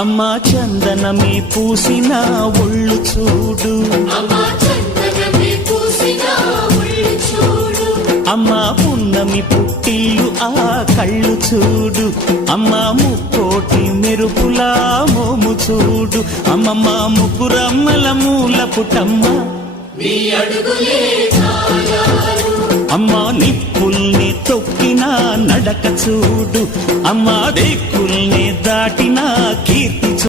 అమ్మా చందనమే పూసిన ఒళ్ళు చూడు, అమ్మా పున్నమి పుట్టిల్లు ఆ కళ్ళు చూడు, అమ్మా ముక్కోటి మెరుపులా మోము చూడు, అమ్మమ్మ ముగ్గురమ్మల మూల పుటమ్మ అమ్మా నిప్పుల్ని తొక్కిన నడక చూడు, అమ్మా దిక్కుల్ని దాటిన కీర్తి